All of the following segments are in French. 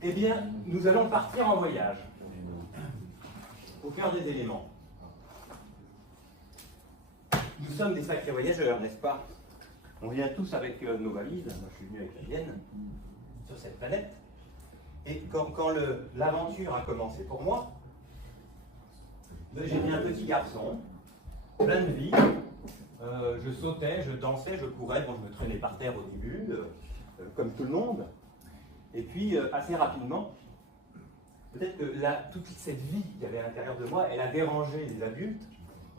Eh bien, nous allons partir en voyage, au cœur des éléments. Nous sommes des sacrés voyageurs, n'est-ce pas? On vient tous avec nos valises, moi je suis venu avec la mienne, sur cette planète. Et quand l'aventure a commencé pour moi, j'étais un petit garçon, plein de vie, je sautais, je dansais, je courais, bon, je me traînais par terre au début, comme tout le monde. Et puis, assez rapidement, peut-être que toute cette vie qu'il y avait à l'intérieur de moi, elle a dérangé les adultes,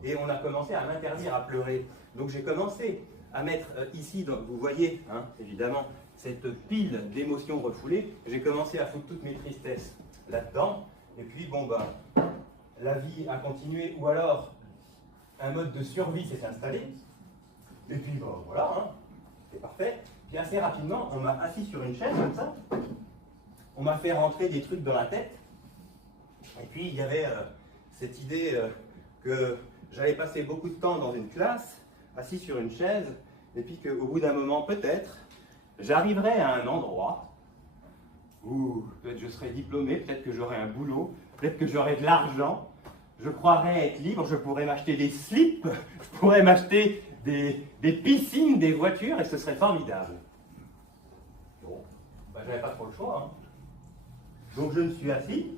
et on a commencé à m'interdire à pleurer. Donc j'ai commencé à mettre ici, donc, vous voyez, hein, évidemment, cette pile d'émotions refoulées. J'ai commencé à foutre toutes mes tristesses là-dedans, et puis, bon, bah, la vie a continué, ou alors, un mode de survie s'est installé, et puis, bah, voilà, hein, c'est parfait. Puis assez rapidement, on m'a assis sur une chaise, comme ça, on m'a fait rentrer des trucs dans la tête, et puis il y avait cette idée que j'allais passer beaucoup de temps dans une classe, assis sur une chaise, et puis qu'au bout d'un moment, peut-être, j'arriverai à un endroit où peut-être je serai diplômé, peut-être que j'aurai un boulot, peut-être que j'aurai de l'argent, je croirais être libre, je pourrais m'acheter des slips, je pourrais m'acheter des piscines, des voitures, et ce serait formidable. Bon, ben, j'avais pas trop le choix, hein. Donc je me suis assis,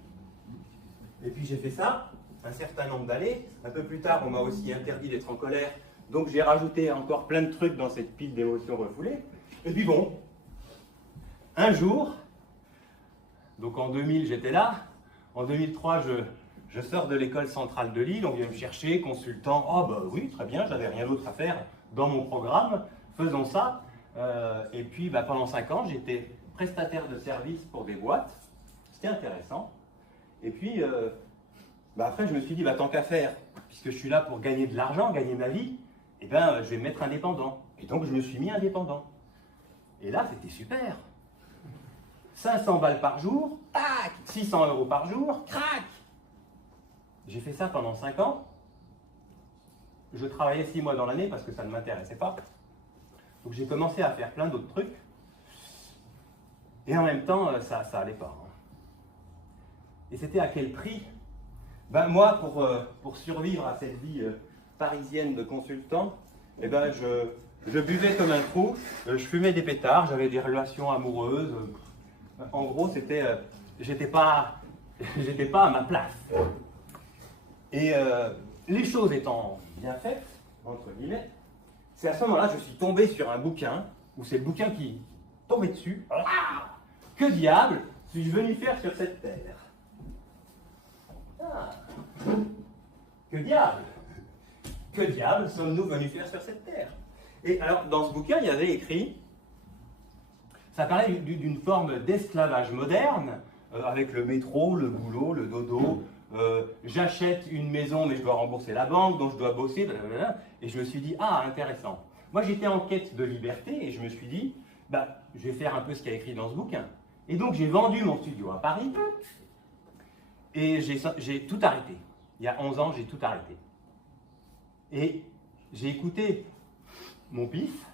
et puis j'ai fait ça un certain nombre d'années. Un peu plus tard, on m'a aussi interdit d'être en colère, donc j'ai rajouté encore plein de trucs dans cette pile d'émotions refoulées. Et puis bon, un jour, donc en 2000 j'étais là, en 2003 je sors de l'école centrale de Lille, on vient me chercher, consultant, oh bah oui, très bien, j'avais rien d'autre à faire dans mon programme, faisons ça. Et puis bah, pendant 5 ans, j'étais prestataire de services pour des boîtes, c'était intéressant. Et puis bah, après je me suis dit, bah, tant qu'à faire, puisque je suis là pour gagner de l'argent, gagner ma vie, eh ben, je vais me mettre indépendant. Et donc je me suis mis indépendant. Et là, c'était super. 500 balles par jour, tac, 600 € par jour, crac. J'ai fait ça pendant 5 ans. Je travaillais 6 mois dans l'année parce que ça ne m'intéressait pas. Donc j'ai commencé à faire plein d'autres trucs. Et en même temps, ça n'allait pas. Et c'était à quel prix? Ben moi, pour survivre à cette vie parisienne de consultant, eh ben je buvais comme un trou, je fumais des pétards, j'avais des relations amoureuses. En gros, c'était, j'étais pas à ma place. Et les choses étant bien faites, entre guillemets, c'est à ce moment-là que je suis tombé sur un bouquin, où c'est le bouquin qui tombait dessus. Ah, que diable suis-je venu faire sur cette terre? Ah, que diable sommes-nous venus faire sur cette terre? Et alors, dans ce bouquin, il y avait écrit, ça parlait d'une forme d'esclavage moderne, avec le métro, le boulot, le dodo. J'achète une maison, mais je dois rembourser la banque, donc je dois bosser, blablabla. Et je me suis dit, ah, intéressant. Moi, j'étais en quête de liberté, et je me suis dit, bah, je vais faire un peu ce qu'il y a écrit dans ce bouquin. Et donc, j'ai vendu mon studio à Paris, et j'ai tout arrêté. Il y a 11 ans, j'ai tout arrêté. Et j'ai écouté mon pif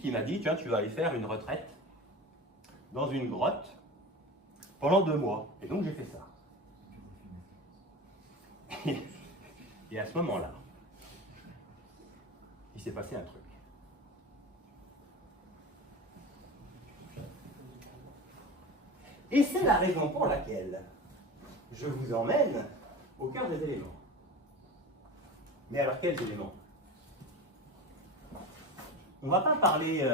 qui m'a dit, tiens, tu vas aller faire une retraite dans une grotte pendant 2 mois. Et donc, j'ai fait ça. Et à ce moment-là, il s'est passé un truc. Et c'est la raison pour laquelle je vous emmène au cœur des éléments. Mais alors, quels éléments? On ne va pas parler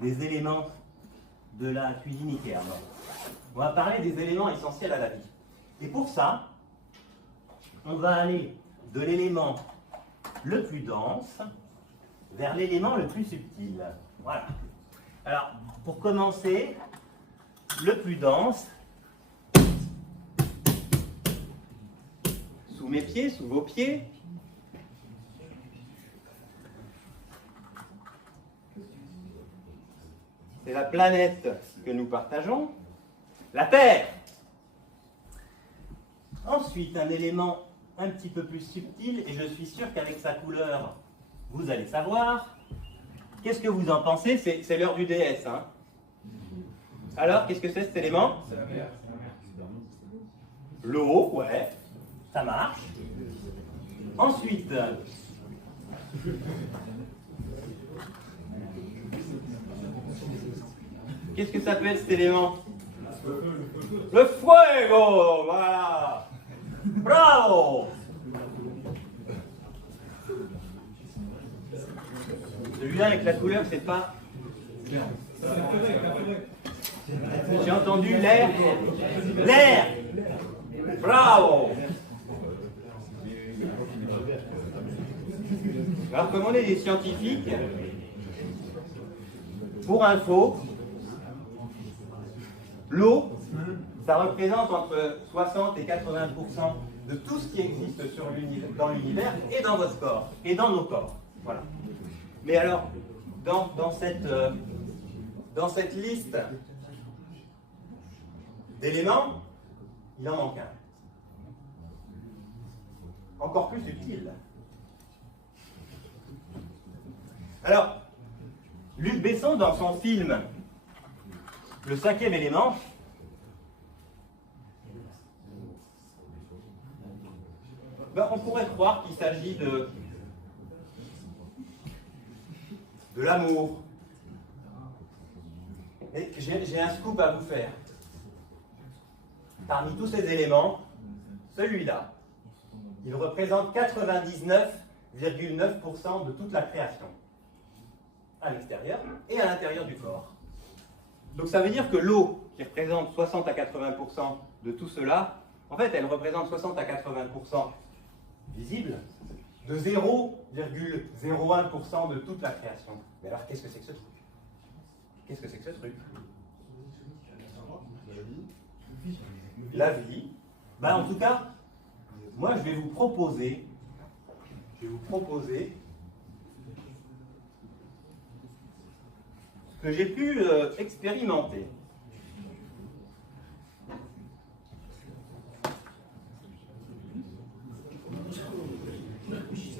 des éléments de la cuisine Ikea, non. On va parler des éléments essentiels à la vie. Et pour ça, on va aller de l'élément le plus dense vers l'élément le plus subtil. Voilà. Alors, pour commencer, le plus dense, sous mes pieds, sous vos pieds, c'est la planète que nous partageons, la Terre. Ensuite, un élément un petit peu plus subtil, et je suis sûr qu'avec sa couleur, vous allez savoir. Qu'est-ce que vous en pensez? C'est l'heure du DS, hein? Alors, qu'est-ce que c'est cet élément? L'eau, ouais, ça marche. Ensuite, qu'est-ce que ça peut être cet élément? Le fuego, voilà. Bravo. Celui-là avec la couleur, c'est pas... J'ai entendu l'air. L'air. Bravo. Alors, comme on est des scientifiques, pour info, l'eau, ça représente entre 60 et 80% de tout ce qui existe dans l'univers et dans votre corps, et dans nos corps. Voilà. Mais alors, dans cette liste d'éléments, il en manque un. Encore plus subtil. Alors, Luc Besson, dans son film Le cinquième élément, on pourrait croire qu'il s'agit de l'amour. Mais j'ai un scoop à vous faire. Parmi tous ces éléments, celui-là, il représente 99,9% de toute la création, à l'extérieur et à l'intérieur du corps. Donc ça veut dire que l'eau, qui représente 60 à 80% de tout cela, en fait, elle représente 60 à 80% visible de 0,01% de toute la création. Mais alors, qu'est-ce que c'est que ce truc? Qu'est-ce que c'est que ce truc? La vie. En tout cas, moi, je vais vous proposer ce que j'ai pu expérimenter.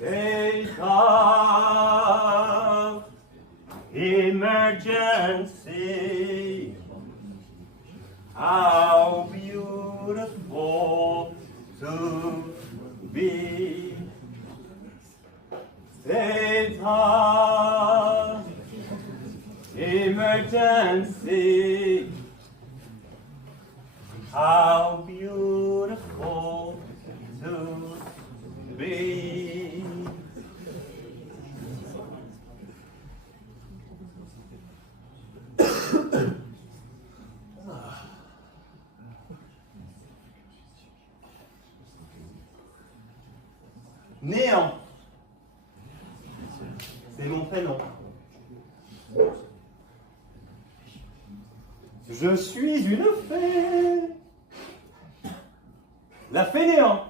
State of emergency, how beautiful to be. State of emergency, how beautiful to be. Néant, c'est mon prénom. Je suis une fée. La fée néant.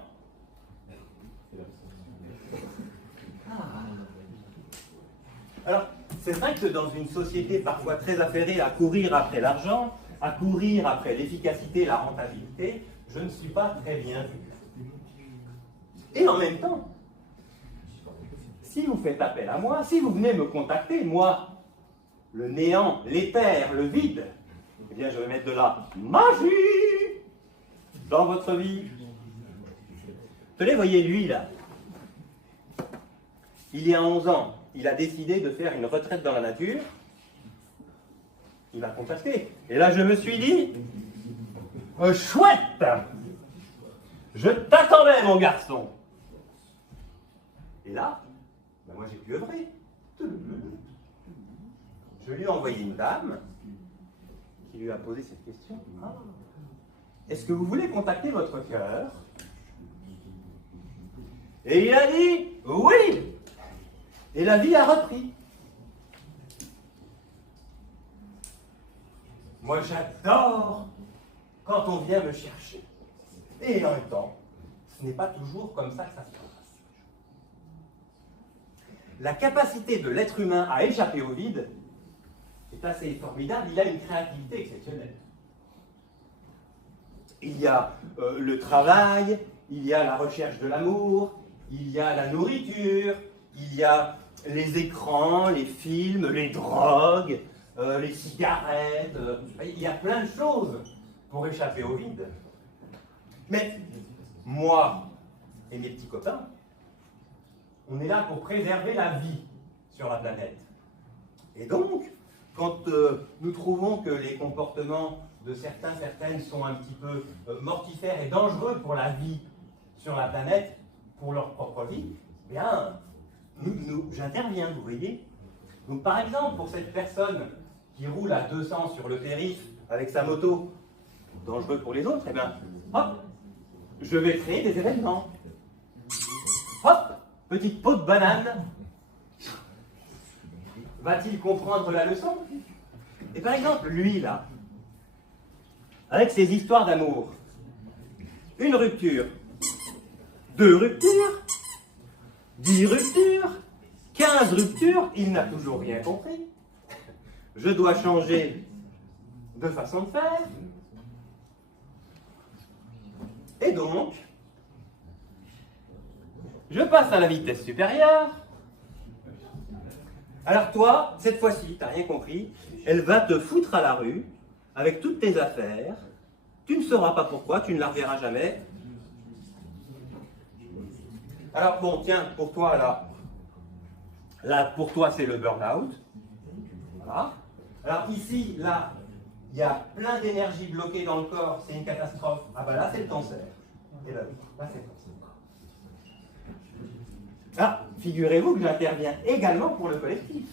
Alors, c'est vrai que dans une société parfois très affairée à courir après l'argent, à courir après l'efficacité, la rentabilité, je ne suis pas très bien vu. Et en même temps, si vous faites appel à moi, si vous venez me contacter, moi, le néant, l'éther, le vide, eh bien je vais mettre de la magie dans votre vie. Tenez, voyez lui là. Il y a 11 ans, il a décidé de faire une retraite dans la nature. Il m'a contacté. Et là, je me suis dit, chouette! Je t'attendais, mon garçon. Et là, moi j'ai pu œuvrer. Je lui ai envoyé une dame qui lui a posé cette question. Est-ce que vous voulez contacter votre cœur? Et il a dit oui. Et la vie a repris. Moi j'adore quand on vient me chercher. Et en même temps, ce n'est pas toujours comme ça que ça se passe. La capacité de l'être humain à échapper au vide est assez formidable. Il a une créativité exceptionnelle. Il y a le travail, il y a la recherche de l'amour, il y a la nourriture, il y a les écrans, les films, les drogues, les cigarettes. Il il y a plein de choses pour échapper au vide. Mais moi et mes petits copains, on est là pour préserver la vie sur la planète. Et donc, quand nous trouvons que les comportements de certaines sont un petit peu mortifères et dangereux pour la vie sur la planète, pour leur propre vie, eh bien, j'interviens, vous voyez. Donc, par exemple, pour cette personne qui roule à 200 sur le périph' avec sa moto, dangereux pour les autres, eh bien, hop, je vais créer des événements. Hop, petite peau de banane. Va-t-il comprendre la leçon? Et par exemple, lui, là, avec ses histoires d'amour, une rupture, 2 ruptures, 10 ruptures, 15 ruptures, il n'a toujours rien compris. Je dois changer de façon de faire. Et donc, je passe à la vitesse supérieure. Alors toi, cette fois-ci, tu n'as rien compris, elle va te foutre à la rue avec toutes tes affaires. Tu ne sauras pas pourquoi, tu ne la reverras jamais. Alors bon, tiens, pour toi là pour toi c'est le burn-out. Voilà. Alors ici, là, il y a plein d'énergie bloquée dans le corps, c'est une catastrophe. Ah ben là, c'est le cancer. Et là, c'est le cancer. Ah, figurez-vous que j'interviens également pour le collectif.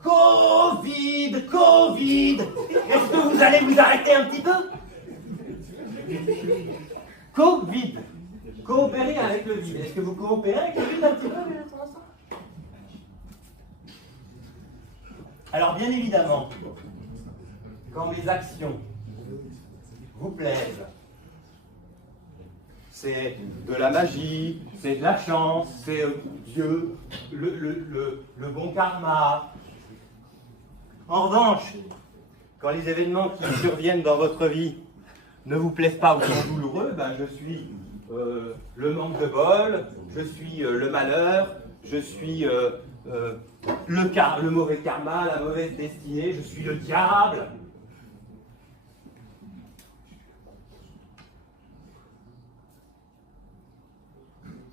Covid, Covid, est-ce que vous allez vous arrêter un petit peu? Covid, coopérer avec le vide. Est-ce que vous coopérez avec le vide un petit peu pour l'instant? Alors bien évidemment, quand mes actions vous plaisent, c'est de la magie, c'est de la chance, c'est Dieu, le bon karma. En revanche, quand les événements qui surviennent dans votre vie ne vous plaisent pas ou sont douloureux, ben je suis le manque de bol, je suis le malheur, je suis le mauvais karma, la mauvaise destinée, je suis le diable.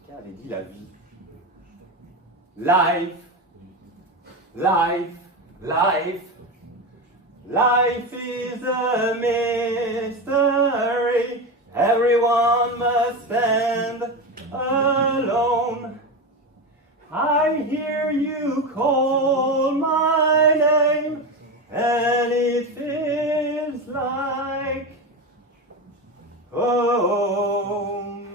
Qu'avait dit la vie? Life, life, life. Life is a mystery. Everyone must stand alone. I hear you call my name, and it feels like home.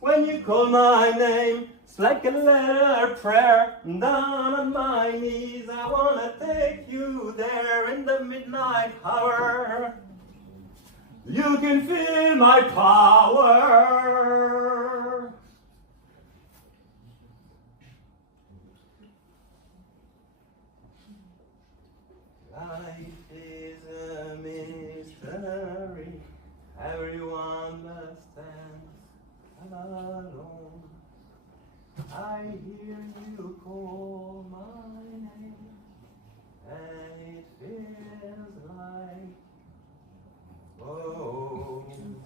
When you call my name, it's like a letter prayer. Down on my knees, I wanna take you there in the midnight hour. You can feel my power. Life is a mystery. Everyone must stand alone. I hear you call my name, and it feels like home.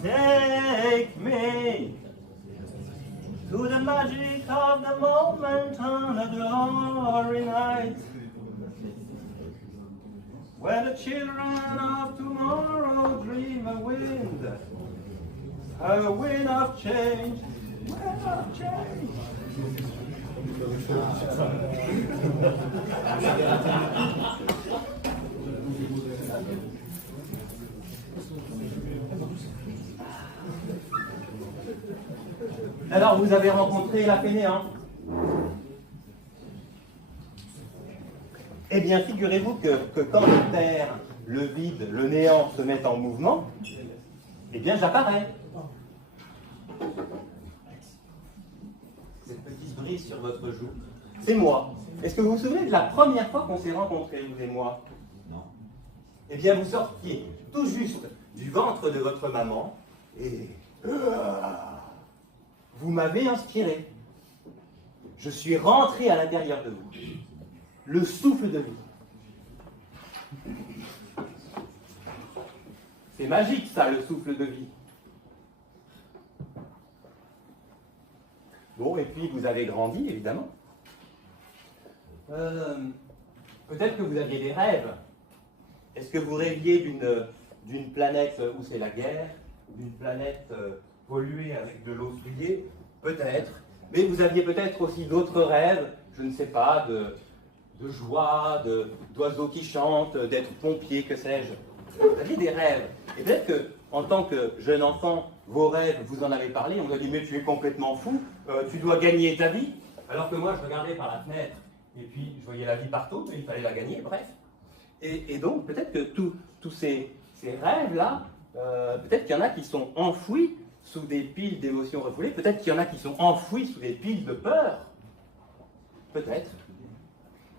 Take me to the magic of the moment on a glory night, where the children of tomorrow dream a wind of change, wind of change. Alors, vous avez rencontré la fainéant. Eh bien, figurez-vous que quand le terre, le vide, le néant se mettent en mouvement, eh bien, j'apparais. Cette petite brise sur votre joue, c'est moi. Est-ce que vous vous souvenez de la première fois qu'on s'est rencontrés, vous et moi? Non. Eh bien, vous sortiez tout juste du ventre de votre maman et vous m'avez inspiré. Je suis rentré à l'intérieur de vous. Le souffle de vie. C'est magique, ça, le souffle de vie. Bon, et puis vous avez grandi, évidemment. Peut-être que vous aviez des rêves. Est-ce que vous rêviez d'une planète où c'est la guerre, d'une planète polluée avec de l'eau souillée? Peut-être. Mais vous aviez peut-être aussi d'autres rêves, je ne sais pas, de joie, d'oiseaux qui chantent, d'être pompier, que sais-je. Vous aviez des rêves. Et peut-être qu'en tant que jeune enfant, vos rêves, vous en avez parlé, on vous a dit mais tu es complètement fou, tu dois gagner ta vie. Alors que moi, je regardais par la fenêtre, et puis je voyais la vie partout, mais il fallait la gagner, bref. Et donc, peut-être que tous ces rêves-là, peut-être qu'il y en a qui sont enfouis sous des piles d'émotions refoulées, peut-être qu'il y en a qui sont enfouis sous des piles de peur. Peut-être.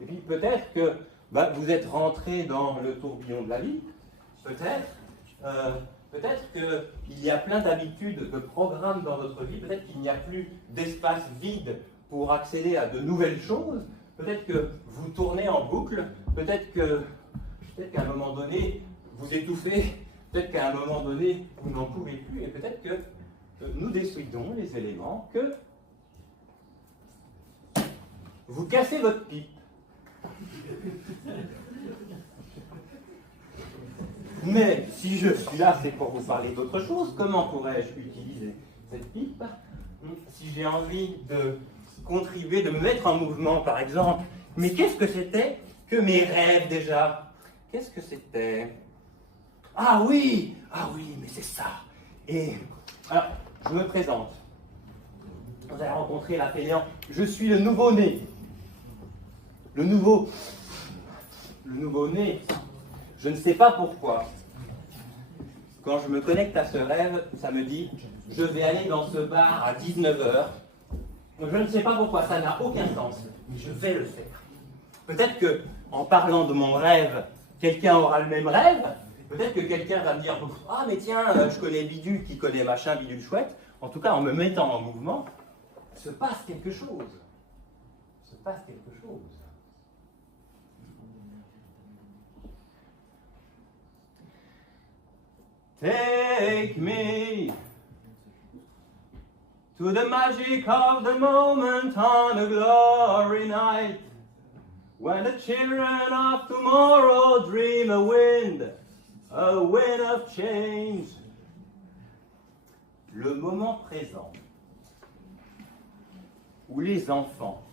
Et puis peut-être que vous êtes rentré dans le tourbillon de la vie. Peut-être. Peut-être qu'il y a plein d'habitudes, de programmes dans votre vie. Peut-être qu'il n'y a plus d'espace vide pour accéder à de nouvelles choses. Peut-être que vous tournez en boucle. Peut-être qu'à un moment donné, vous étouffez. Peut-être qu'à un moment donné, vous n'en pouvez plus. Et peut-être que nous décidons les éléments que vous cassez votre pipe. Mais si je suis là, c'est pour vous parler d'autre chose. Comment pourrais-je utiliser cette pipe si j'ai envie de contribuer, de me mettre en mouvement, par exemple? Mais qu'est-ce que c'était que mes rêves déjà? Qu'est-ce que c'était? Ah oui, mais c'est ça. Et alors, je me présente. Vous avez rencontré la fainéant. Je suis le nouveau-né. Le nouveau-né. Je ne sais pas pourquoi. Quand je me connecte à ce rêve, ça me dit « Je vais aller dans ce bar à 19h ». Je ne sais pas pourquoi, ça n'a aucun sens, mais je vais le faire. Peut-être qu'en parlant de mon rêve, quelqu'un aura le même rêve. Peut-être que quelqu'un va me dire « Ah, mais tiens, je connais Bidule qui connaît machin, Bidule chouette ». En tout cas, en me mettant en mouvement, se passe quelque chose. Se passe quelque chose. Take me to the magic of the moment on a glory night, when the children of tomorrow dream a wind of change. Le moment présent, où les enfants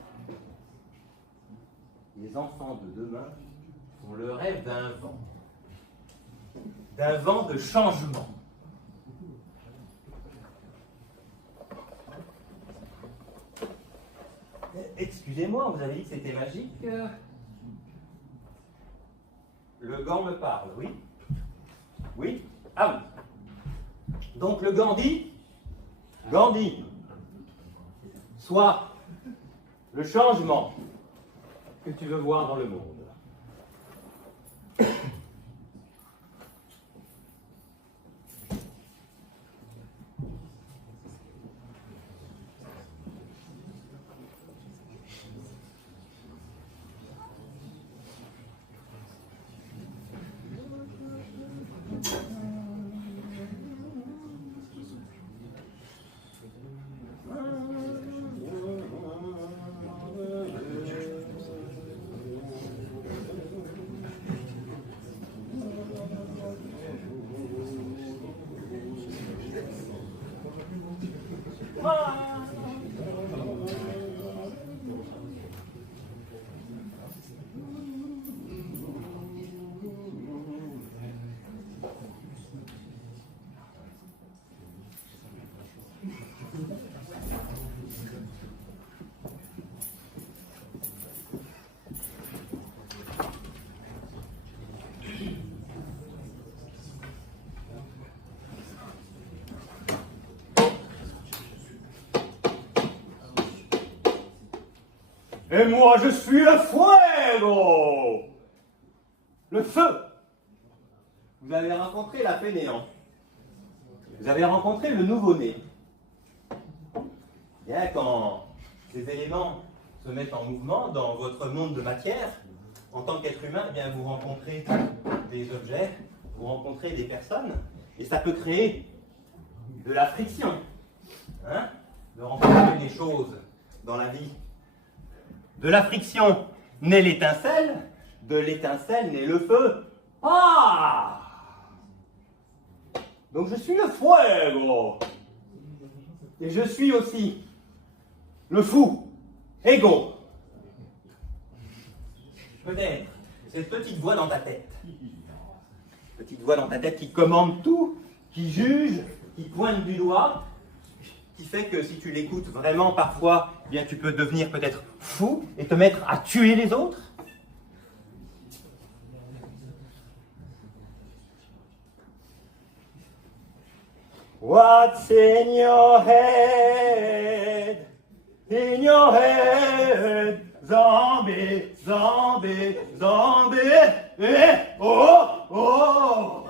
de demain ont le rêve d'un vent de changement. Excusez-moi, vous avez dit que c'était magique. Le gant me parle, oui? Oui? Ah oui. Donc le Gandhi, soit le changement que tu veux voir dans le monde. Et moi, je suis le fuego. Le feu. Vous avez rencontré la fainéant. Vous avez rencontré le nouveau-né. Bien, quand ces éléments se mettent en mouvement dans votre monde de matière, en tant qu'être humain, eh bien, vous rencontrez des objets, vous rencontrez des personnes, et ça peut créer de la friction. Hein, de rencontrer des choses dans la vie. De la friction naît l'étincelle, de l'étincelle naît le feu. Ah! Donc je suis le fuego. Et je suis aussi le fou, ego. Peut-être cette petite voix dans ta tête. Petite voix dans ta tête qui commande tout, qui juge, qui pointe du doigt, qui fait que si tu l'écoutes vraiment parfois, eh bien tu peux devenir peut-être fou et te mettre à tuer les autres. What's in your head? In your head? Zombie, zombie, zombie. Eh, oh, oh.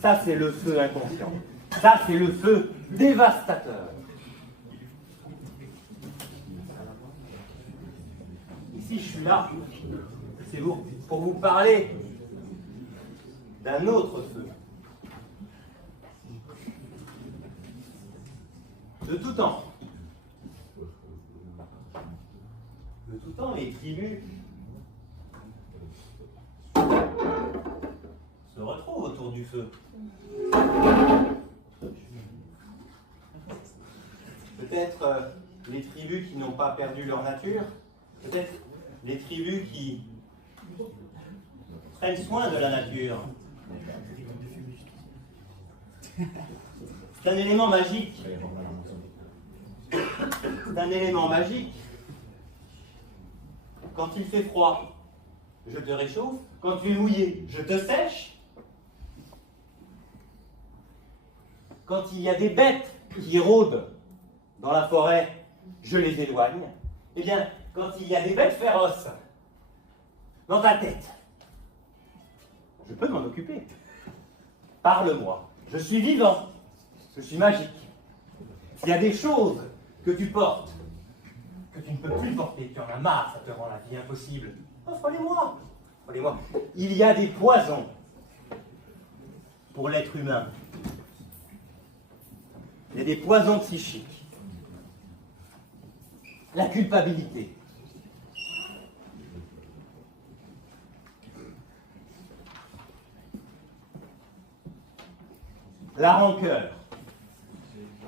Ça c'est le feu inconscient. Ça c'est le feu dévastateur. Ici je suis là, c'est pour vous parler d'un autre feu. De tout temps. De tout temps, les tribus se retrouvent autour du feu. Peut-être les tribus qui n'ont pas perdu leur nature, peut-être les tribus qui prennent soin de la nature. C'est un élément magique. C'est un élément magique. Quand il fait froid, je te réchauffe. Quand tu es mouillé, je te sèche. Quand il y a des bêtes qui rôdent dans la forêt, je les éloigne. Eh bien, quand il y a des bêtes féroces dans ta tête, je peux m'en occuper. Parle-moi. Je suis vivant. Je suis magique. S'il y a des choses que tu portes, que tu ne peux plus porter, tu en as marre, ça te rend la vie impossible, offre-les-moi. Offre-les-moi. Il y a des poisons pour l'être humain. Il y a des poisons psychiques. La culpabilité. La rancœur.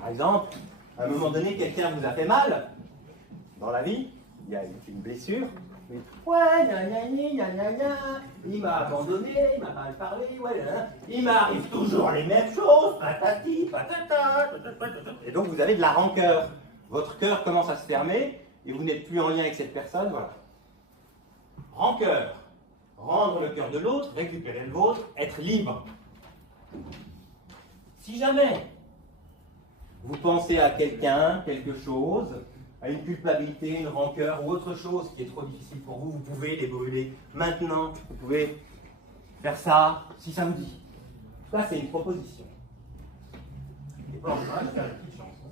Par exemple, à un moment donné, quelqu'un vous a fait mal dans la vie, il y a une blessure. Ouais, gna gna gna gna gna, il m'a abandonné, il m'a mal parlé, ouais, hein. Il m'arrive toujours les mêmes choses, patati, patata. Et donc vous avez de la rancœur. Votre cœur commence à se fermer et vous n'êtes plus en lien avec cette personne, voilà. Rancœur. Rendre le cœur de l'autre, récupérer le vôtre, être libre. Si jamais vous pensez à quelqu'un, quelque chose, à une culpabilité, une rancœur ou autre chose qui est trop difficile pour vous, vous pouvez les brûler maintenant. Vous pouvez faire ça si ça vous dit. Ça, c'est une proposition. Et bon, je vais faire une petite chanson.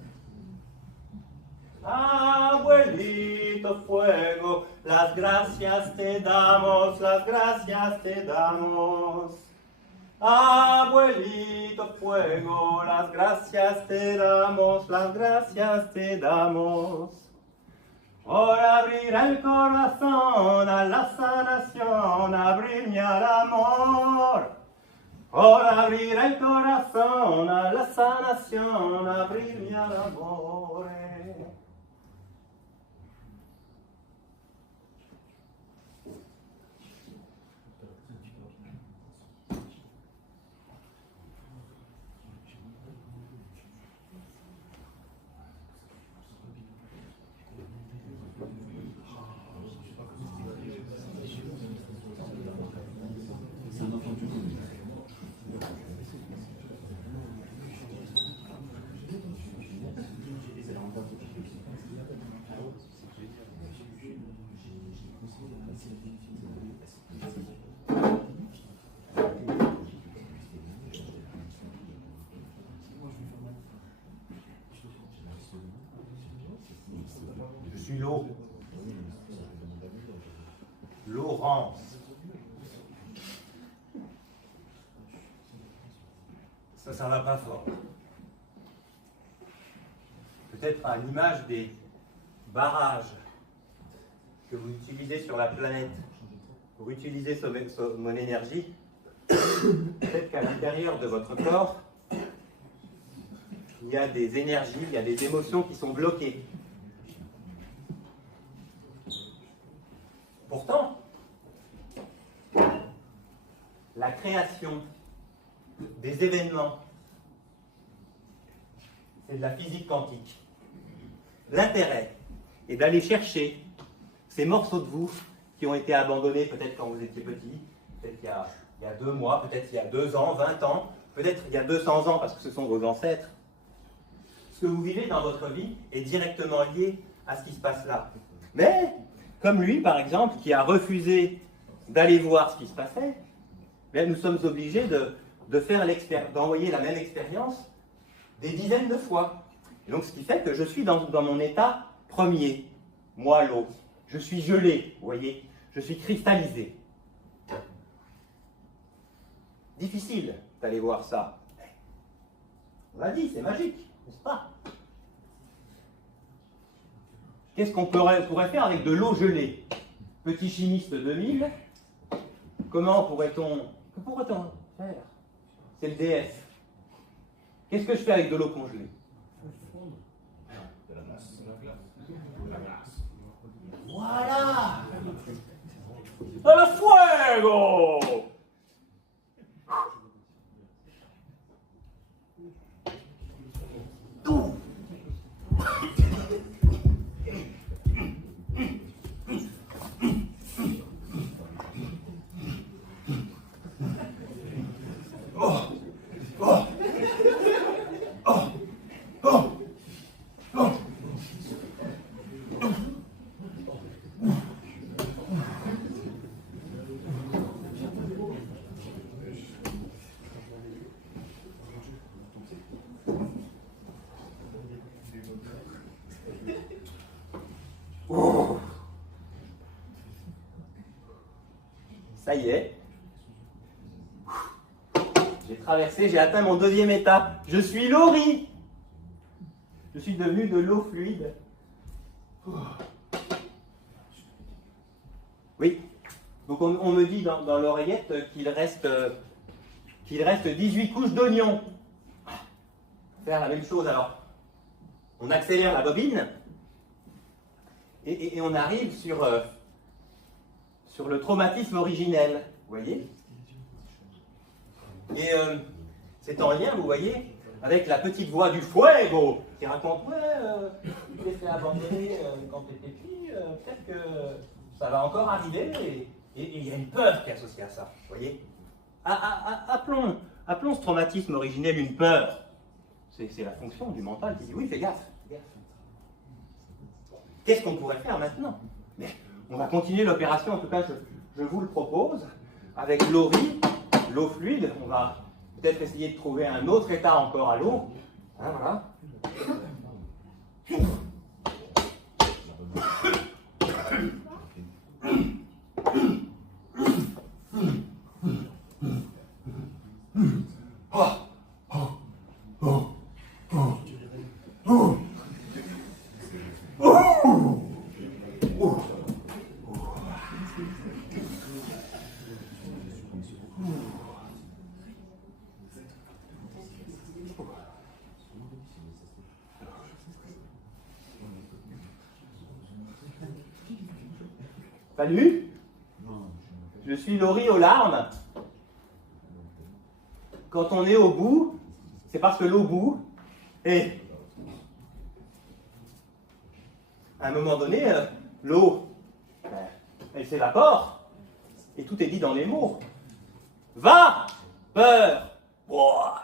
Abuelito fuego, las gracias te damos, las gracias te damos. Abuelito fuego, las gracias te damos, las gracias te damos. Por abrir el corazón a la sanación, abrirme al amor. Por abrir el corazón a la sanación, abrirme al amor. suis l'eau. Laurence. Ça va pas fort. Peut-être à l'image des barrages que vous utilisez sur la planète pour utiliser mon énergie, peut-être qu'à l'intérieur de votre corps, il y a des énergies, il y a des émotions qui sont bloquées. Pourtant, la création des événements, c'est de la physique quantique. L'intérêt est d'aller chercher ces morceaux de vous qui ont été abandonnés peut-être quand vous étiez petit, peut-être il y a 2 mois, peut-être il y a 2 ans, 20 ans, peut-être il y a 200 ans parce que ce sont vos ancêtres. Ce que vous vivez dans votre vie est directement lié à ce qui se passe là. Mais, comme lui par exemple, qui a refusé d'aller voir ce qui se passait, bien, nous sommes obligés d'envoyer la même expérience des dizaines de fois. Et donc ce qui fait que je suis dans mon état premier, moi l'eau. Je suis gelé, vous voyez, je suis cristallisé. Difficile d'aller voir ça. On l'a dit, c'est magique, n'est-ce pas? Qu'est-ce qu'on pourrait faire avec de l'eau gelée? Petit chimiste 2000, comment pourrait-on faire? C'est le DF. Qu'est-ce que je fais avec de l'eau congelée? Voilà! ¡Al fuego! Ça y est. J'ai traversé, j'ai atteint mon 2e état. Je suis Laurie. Je suis devenu de l'eau fluide. Oui. Donc on me dit dans l'oreillette qu'il reste 18 couches d'oignons. Faire la même chose alors. On accélère la bobine et on arrive sur le traumatisme originel, vous voyez? Et c'est en lien, vous voyez, avec la petite voix du fuego qui raconte, tu t'es fait abandonner quand tu étais petit, peut-être que ça va encore arriver, et il y a une peur qui est associée à ça, vous voyez? Appelons ce traumatisme originel une peur. C'est la fonction du mental qui dit, oui, fais gaffe. Qu'est-ce qu'on pourrait faire maintenant? Mais on va continuer l'opération, en tout cas, je vous le propose, avec Laurie, l'eau fluide. On va peut-être essayer de trouver un autre état encore à l'eau. Hein, voilà. Salut, je suis Laurie aux larmes. Quand on est au bout, c'est parce que l'au bout est... À un moment donné, l'eau, elle s'évapore, et tout est dit dans les mots. Va, peur, bois.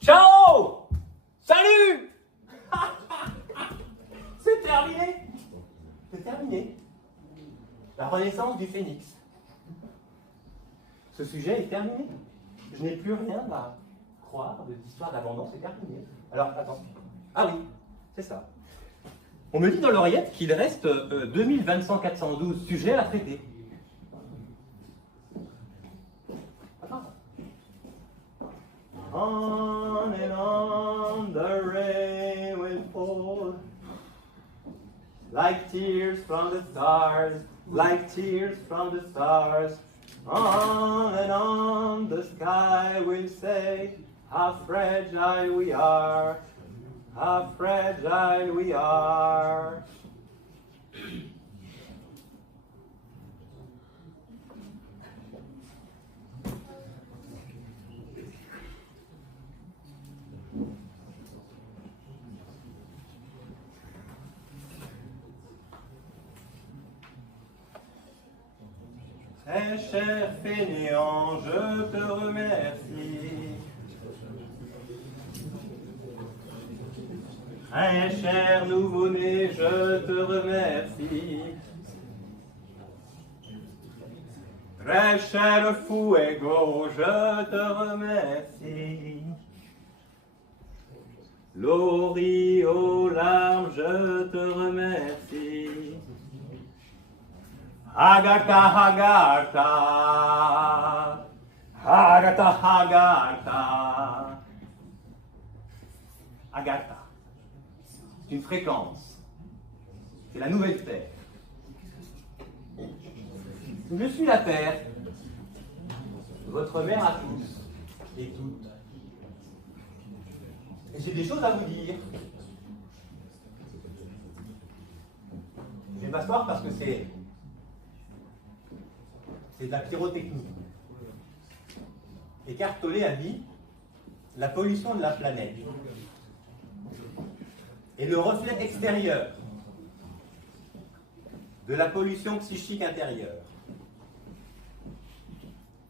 Ciao, salut. C'est terminé. C'est terminé. La renaissance du phénix. Ce sujet est terminé. Je n'ai plus rien à croire de l'histoire d'abondance, c'est terminé. Alors, attends. Ah oui, c'est ça. On me dit dans l'oreillette qu'il reste 2200-412 sujets à traiter. On and on the rain will fall, like tears from the stars, like tears from the stars. On and on the sky will say, how fragile we are, how fragile we are. Très cher fainéant, je te remercie. Très cher nouveau-né, je te remercie. Très cher fuego, je te remercie. Laurie aux larmes, je te remercie. Agatha, Agatha, Agatha, Agatha. Agatha, c'est une fréquence. C'est la nouvelle terre. Je suis la terre, votre mère à tous et toutes. Et j'ai des choses à vous dire. Je vais m'asseoir parce que c'est de la pyrotechnie. Eckhart Tolle a dit la pollution de la planète est le reflet extérieur de la pollution psychique intérieure,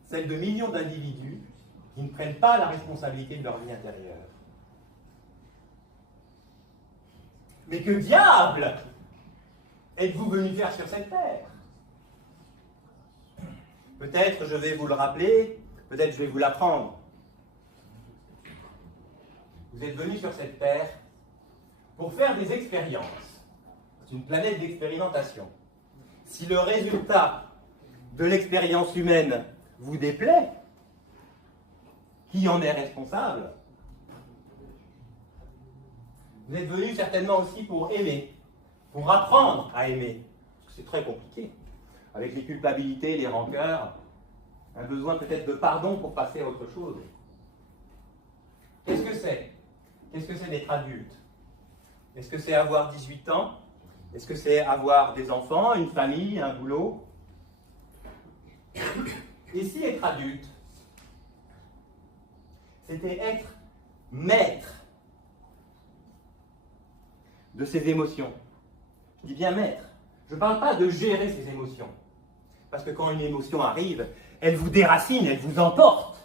celle de millions d'individus qui ne prennent pas la responsabilité de leur vie intérieure. Mais que diable êtes-vous venu faire sur cette terre? Peut-être je vais vous le rappeler, peut-être je vais vous l'apprendre. Vous êtes venu sur cette terre pour faire des expériences. C'est une planète d'expérimentation. Si le résultat de l'expérience humaine vous déplaît, qui en est responsable? Vous êtes venu certainement aussi pour aimer, pour apprendre à aimer. C'est très compliqué. Avec les culpabilités, les rancœurs, un besoin peut-être de pardon pour passer à autre chose. Qu'est-ce que c'est? Qu'est-ce que c'est d'être adulte? Est-ce que c'est avoir 18 ans? Est-ce que c'est avoir des enfants, une famille, un boulot? Et si être adulte, c'était être maître de ses émotions? Je dis bien maître. Je ne parle pas de gérer ses émotions. Parce que quand une émotion arrive, elle vous déracine, elle vous emporte.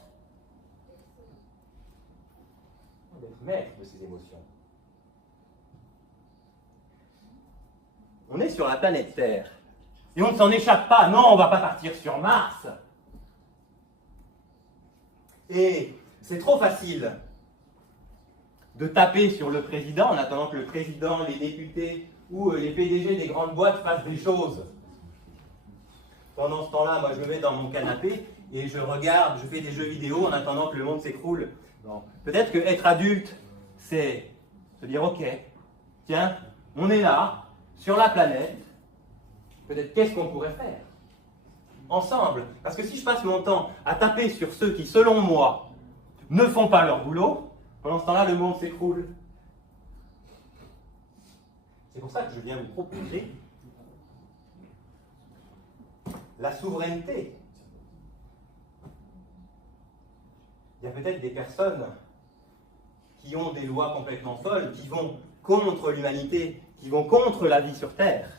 D'être maître de ses émotions. On est sur la planète Terre. Et on ne s'en échappe pas. Non, on ne va pas partir sur Mars. Et c'est trop facile de taper sur le président en attendant que le président, les députés ou les PDG des grandes boîtes fassent des choses. Pendant ce temps-là, moi je me mets dans mon canapé et je regarde, je fais des jeux vidéo en attendant que le monde s'écroule. Bon. Peut-être que être adulte, c'est se dire ok, tiens, on est là, sur la planète, peut-être qu'est-ce qu'on pourrait faire ensemble? Parce que si je passe mon temps à taper sur ceux qui, selon moi, ne font pas leur boulot, pendant ce temps-là, le monde s'écroule. C'est pour ça que je viens vous proposer la souveraineté. Il y a peut-être des personnes qui ont des lois complètement folles, qui vont contre l'humanité, qui vont contre la vie sur Terre.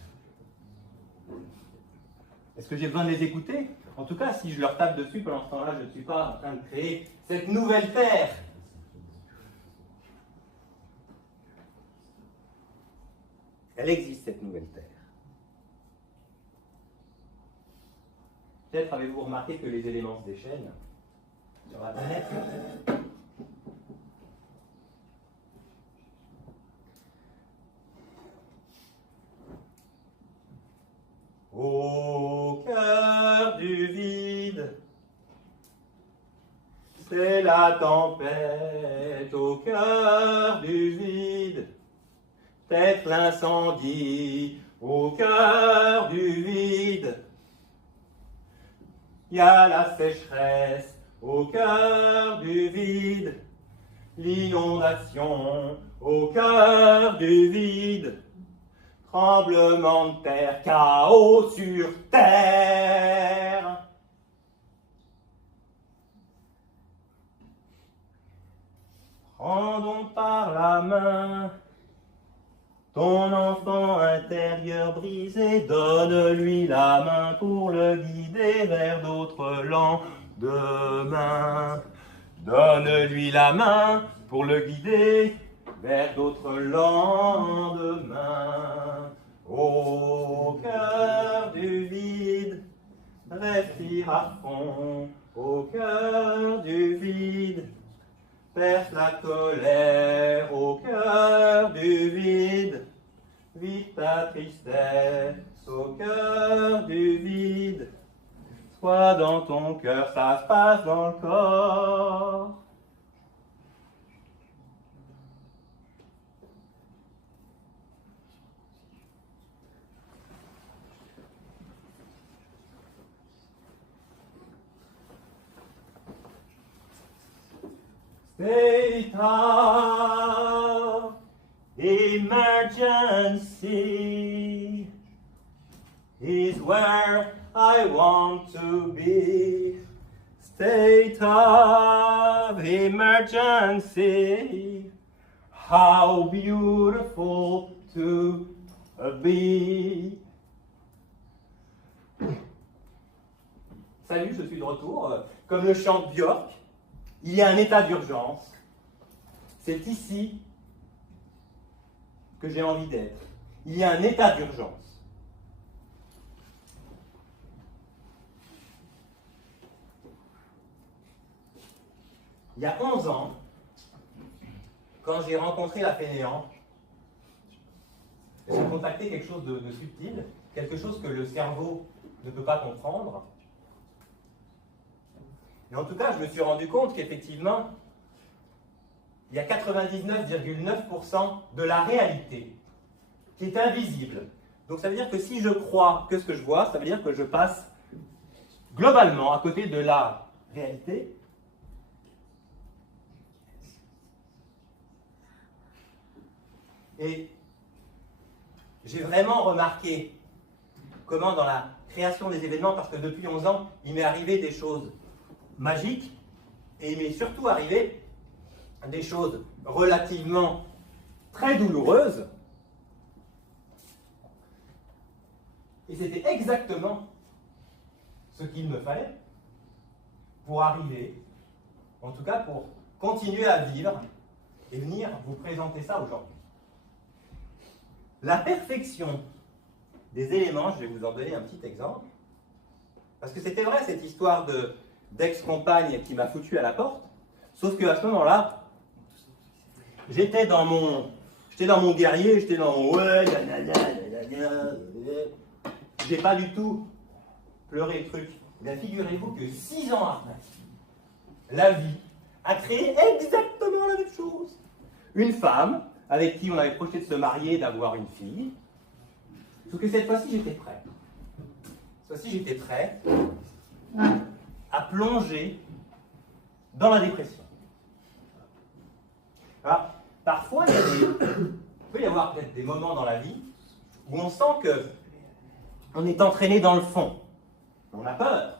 Est-ce que j'ai besoin de les écouter? En tout cas, si je leur tape dessus pendant ce temps-là, je ne suis pas en train de créer cette nouvelle Terre. Elle existe, cette nouvelle Terre. Peut-être avez-vous remarqué que les éléments se déchaînent sur la planète. la tempête au cœur du vide, peut-être l'incendie au cœur du vide. Il y a la sécheresse au cœur du vide, l'inondation au cœur du vide, tremblement de terre, chaos sur terre. Prends par la main ton enfant intérieur brisé, donne-lui la main pour le guider vers d'autres lendemains. Donne-lui la main pour le guider vers d'autres lendemains. Au cœur du vide, respire à fond. Au cœur du vide, perce la colère au cœur du vide. Vide ta tristesse au cœur du vide. Sois dans ton cœur, ça se passe dans le corps. State of emergency is where I want to be. State of emergency, how beautiful to be. Salut, je suis de retour. Comme le chante Björk, il y a un état d'urgence. C'est ici que j'ai envie d'être. Il y a un état d'urgence. Il y a 11 ans, quand j'ai rencontré la fainéant, j'ai contacté quelque chose de subtil, quelque chose que le cerveau ne peut pas comprendre. Et en tout cas, je me suis rendu compte qu'effectivement, il y a 99,9% de la réalité qui est invisible. Donc ça veut dire que si je crois que ce que je vois, ça veut dire que je passe globalement à côté de la réalité. Et j'ai vraiment remarqué comment dans la création des événements, parce que depuis 11 ans, il m'est arrivé des choses magiques, et il m'est surtout arrivé des choses relativement très douloureuses. Et c'était exactement ce qu'il me fallait pour arriver, en tout cas pour continuer à vivre et venir vous présenter ça aujourd'hui. La perfection des éléments, je vais vous en donner un petit exemple, parce que c'était vrai cette histoire d'ex-compagne qui m'a foutu à la porte, sauf qu'à ce moment-là, j'étais dans mon guerrier, j'étais dans mon ouais, j'ai pas du tout pleuré le truc. Mais figurez-vous que 6 ans après, la vie a créé exactement la même chose. Une femme avec qui on avait projeté de se marier, d'avoir une fille. Sauf que cette fois-ci, j'étais prêt. Cette fois-ci, j'étais prêt à plonger dans la dépression. Alors, parfois, il peut y avoir peut-être des moments dans la vie où on sent qu'on est entraîné dans le fond. On a peur.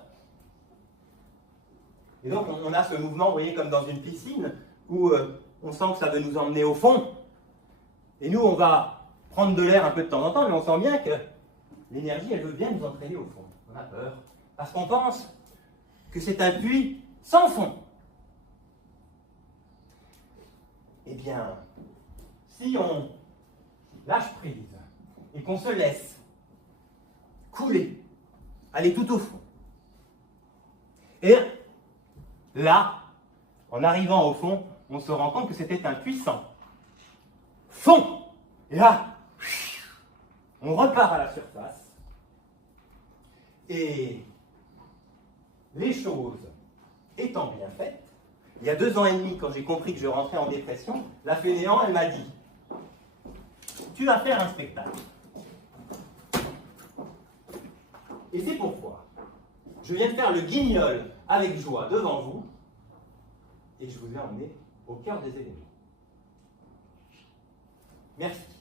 Et donc, on a ce mouvement, vous voyez, comme dans une piscine, où on sent que ça veut nous emmener au fond. Et nous, on va prendre de l'air un peu de temps en temps, mais on sent bien que l'énergie, elle veut bien nous entraîner au fond. On a peur. Parce qu'on pense que c'est un puits sans fond. Eh bien, si on lâche prise et qu'on se laisse couler, aller tout au fond, et là, en arrivant au fond, on se rend compte que c'était un puissant fond. Et là, on repart à la surface. Et les choses étant bien faites, Il y a 2 ans et demi, quand j'ai compris que je rentrais en dépression, la fainéant, elle m'a dit « Tu vas faire un spectacle. » Et c'est pourquoi je viens de faire le guignol avec joie devant vous et je vous ai emmené au cœur des événements. Merci.